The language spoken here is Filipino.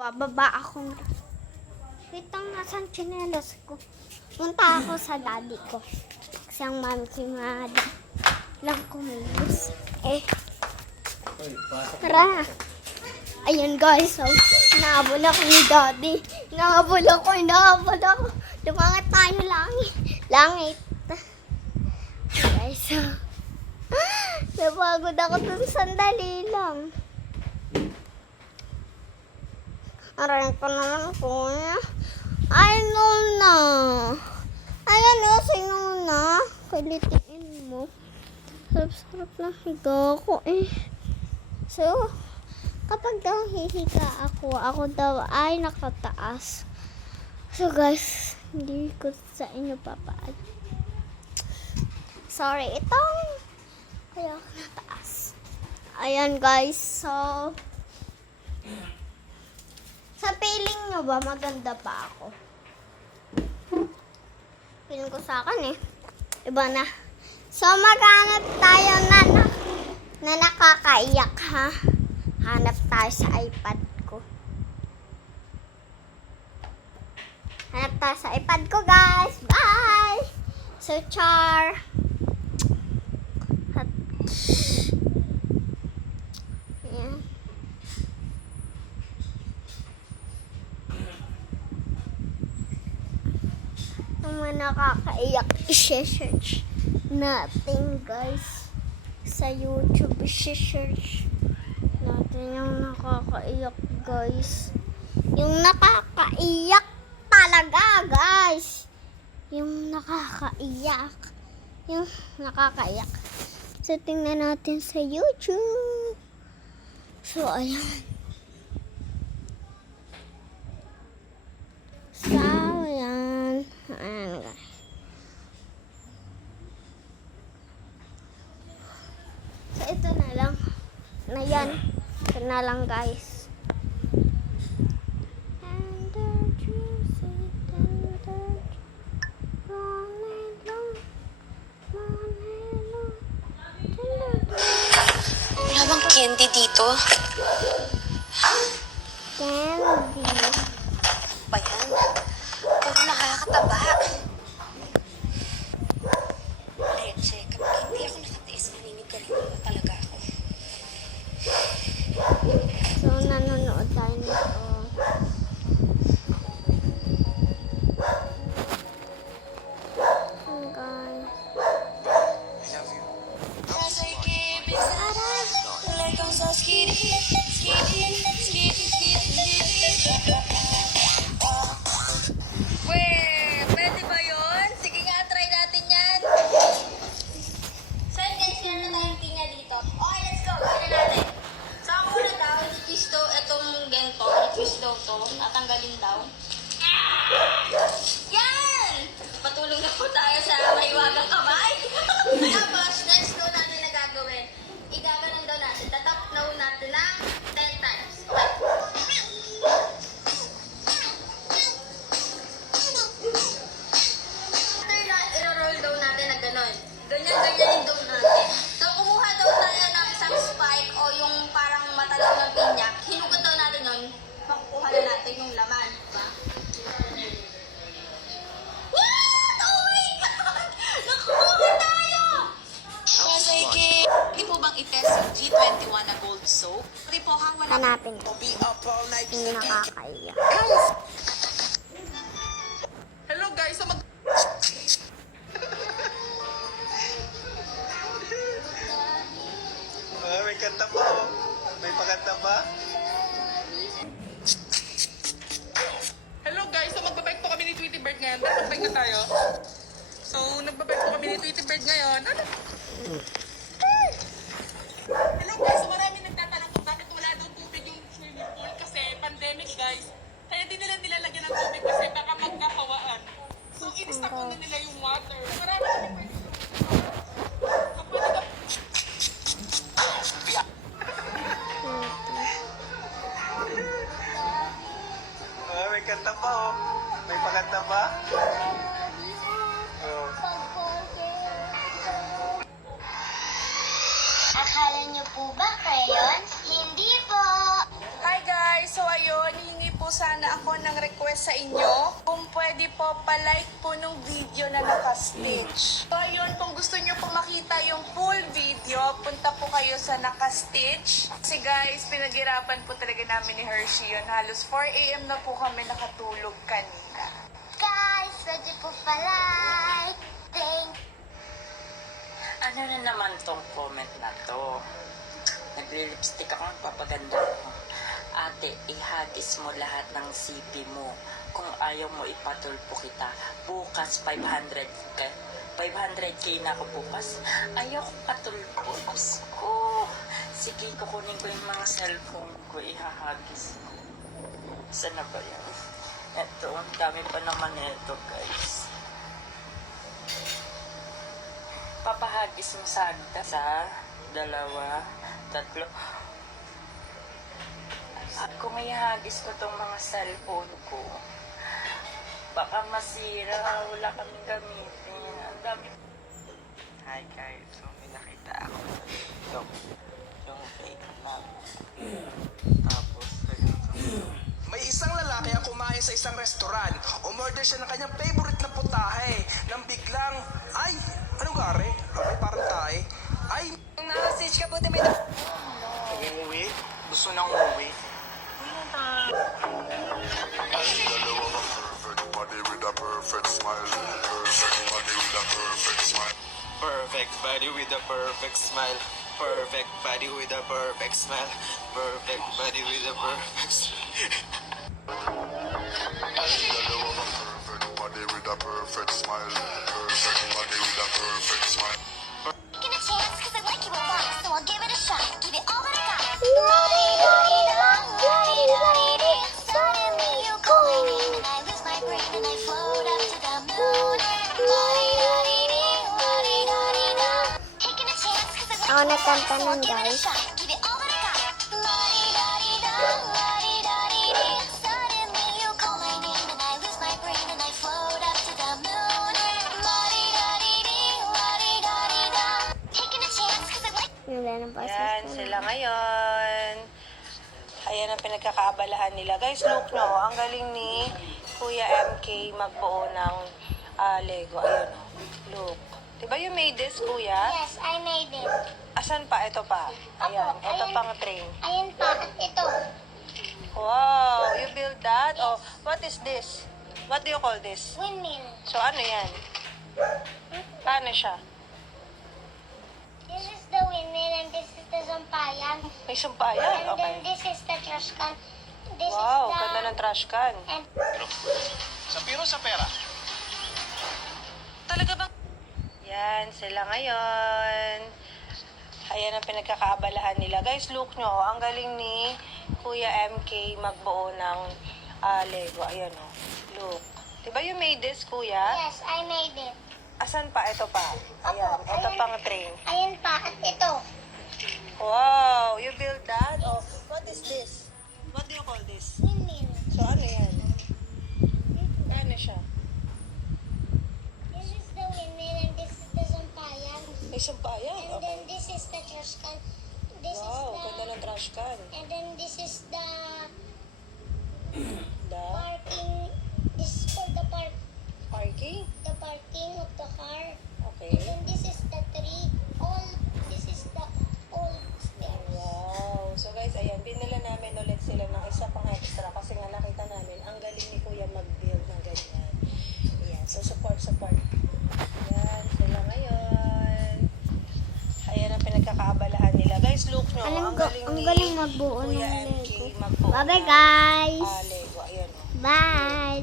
Bababa ako. Wait lang, nasan tsinelas ko? Punta ako sa daddy ko. Kasi ang mami ko lang kumilos. Tara. Ayun guys, so, nahabol ako ni daddy. Nahabol ako. Lumangat tayo langit. Guys, so, napagod ako dun sandali lang. Aray ko naman kuya. Ay, Nuna. Ayan o, si Nuna. Kulitiin mo. Sarap-sarap na higa ko eh. So, kapag daw hihiga ako daw ay nakataas. So guys, hindi ko sa inyo papaad. Sorry, itong kaya ako nataas. Ayan guys, so sa feeling nyo ba maganda pa ako? Feeling ko sa akin eh. Iba na. So maghanap tayo na nakakaiyak ha. Hanap tayo sa iPad ko. Hanap tayo sa iPad ko guys. Bye! So char. Ayan. Ang mga nakakaiyak i-search natin guys. Sa YouTube i-search natin yung nakakaiyak guys. Yung nakakaiyak talaga guys. Yung nakakaiyak. So tingnan natin sa YouTube. So ayan. So ayan. Ayan guys. So ito na lang. Ayan. Ito na lang guys. Wala bang candy dito? Candy. Ba yan? Puro nakakataba. Leche, kapag hindi ako nakatiis, naninigarilyo na talaga ako. So nanonood tayo nito. Weh, pwede ba yun? Sige nga, try natin yan. So guys, meron na tayong pinya dito. Okay, let's go. Gawin natin. So ako na daw, i-twist daw itong ganito. I-twist daw to. Natanggalin daw. Yan! Patulong na po tayo sa mahiwagang kamay. Tapos, next daw natin na gagawin. Igaganon daw natin. Tatap daw natin ng 10 times. I-roll daw natin na ganon. Ganyan-ganyanin daw natin. So, kumuha daw tayo ng isang spike o yung parang matalaw ng pinya. Hinugot daw natin yun. Makukuha na natin yung laman. Diba? What? Oh my God! Nakuha tayo! Sige, hindi po bang i-test yung G21 na gold soap? Pwede po kang wala Hanapin ko. be up all night. Hindi nakakaiyak. Hello guys, so May kanta pa oh. May pakanta pa? Hello guys, so magbabike po kami ni Tweety Bird ngayon. Tara, magbike na tayo. So, nagbabike po kami ni Tweety Bird ngayon. Ano? Hello guys, so marami nagtatanong kung bakit wala daw tubig yung swimming pool kasi pandemic guys. Kaya di nila nilalagyan ng tubig kasi baka magkakawaan. So, in-stock muna nila yung water. Marami kami pwede. So, pwede ka May kanta pa oh. May pakanta pa? Oh. Akala niyo po ba crayons? Hindi po. Hi guys! So ayun, hihingi po sana ako ng request sa inyo. Kung pwede po, palike po nung video na naka-stitch. So ayun, kung gusto nyo po makita yung full video, punta po kayo sa naka-stitch. Kasi guys, pinaghirapan po talaga namin ni Hershey yun. Halos 4 a.m. na po kami nakatulog kanina. Guys, pwede po palike. Thank Ano na naman tong comment na to? Nagli-lipstick ako, papaganda ko. Ate, ihagis mo lahat ng CP mo. Kung ayaw mo, ipatulpo kita. Bukas, 500k na ako bukas. Ayaw ko patulpo. Diyos ko. Sige, kukunin ko yung mga cellphone ko. Ihahagis ko. Saan na ba yan? Eto, ang dami pa naman ito, guys. Papahagis mo sana sa 2, 3. At kung ihagis ko tong mga cellphone ko, baka masira, wala kaming gamitin. Ang dami. Hi guys, so may nakita ako. Yung fake na. Tapos, ayun. May isang lalaki ang kumain sa isang restaurant. Umorder siya ng kanyang favorite na putahe. Nang biglang, ay, anong gare? Ay, parang tae. Ay, Naka-stitch ka po, Timid. umuwi. Gusto nang umuwi. Perfect body with a perfect smile. Perfect body with a perfect smile. Perfect body with a perfect smile. Perfect body with a perfect smile. Perfect body with a perfect smile. Perfect body with a perfect smile. Perfect body with a perfect smile. Taking a chance, cause I like you a lot, so I'll give it a shot. Give it all that I got. Suddenly you call my name and I lose my brain and I float up to the moon. Taking a chance, cause I like you a lot, so I'll give it a shot. Give it all that I got. Suddenly you call my name and I lose my brain and I float up to the moon. Taking a chance, cause I like Yan, sila ngayon. Ayan ang pinagkakaabalahan nila. Guys, look no, ang galing ni Kuya MK magbuo ng Lego. Ayun o, look. Diba you made this, Kuya? Yes, I made it. Asan pa? Ito pa. Ayan, Apo, ito ayan. pang train. Ayun pa, ito. Wow, you build that? Oh, what is this? What do you call this? Windmill. So, ano yan? Paano siya? This is the windmill and this is the sampayan. May sampayan? And then Okay. this is the trash can. This Wow, is the... ganda ng trash can. And Sa piro sa pera. Talaga bang? Yan, sila ngayon. Ayan ang pinagkakaabalahan nila. Guys, look nyo, ang galing ni Kuya MK magbuo ng Lego. Ayan o, look. Diba you made this, Kuya? yes, I made it. Asan pa? Ito pa. Ayan, ito ayun. pang train. Ayun pa, at ito. Wow, you built that? Oh, what is this? What do you call this? Windmill. So, ano yan? Ano siya? This is the windmill and this is the sampayan. May sampayan? And Okay. then this is the trash can. This Wow, is ganda the... ng trash can. And then this is the The parking. This is for the parking? the parking of the car. Okay. And then this is the tree. This is the all stairs. Wow. So guys, ayan, binila namin ulit sila ng isa pang extra kasi nga nakita namin ang galing ni Kuya mag-build ng ganyan. Ayan. So support. Ayan, sila ngayon. Ayan ang pinagkakaabalahan nila. Guys, look nyo. Ang galing ni magbuo Kuya ng MK Lego. magbuo Bye-bye, ng, guys. Lego. Ayan o. Bye.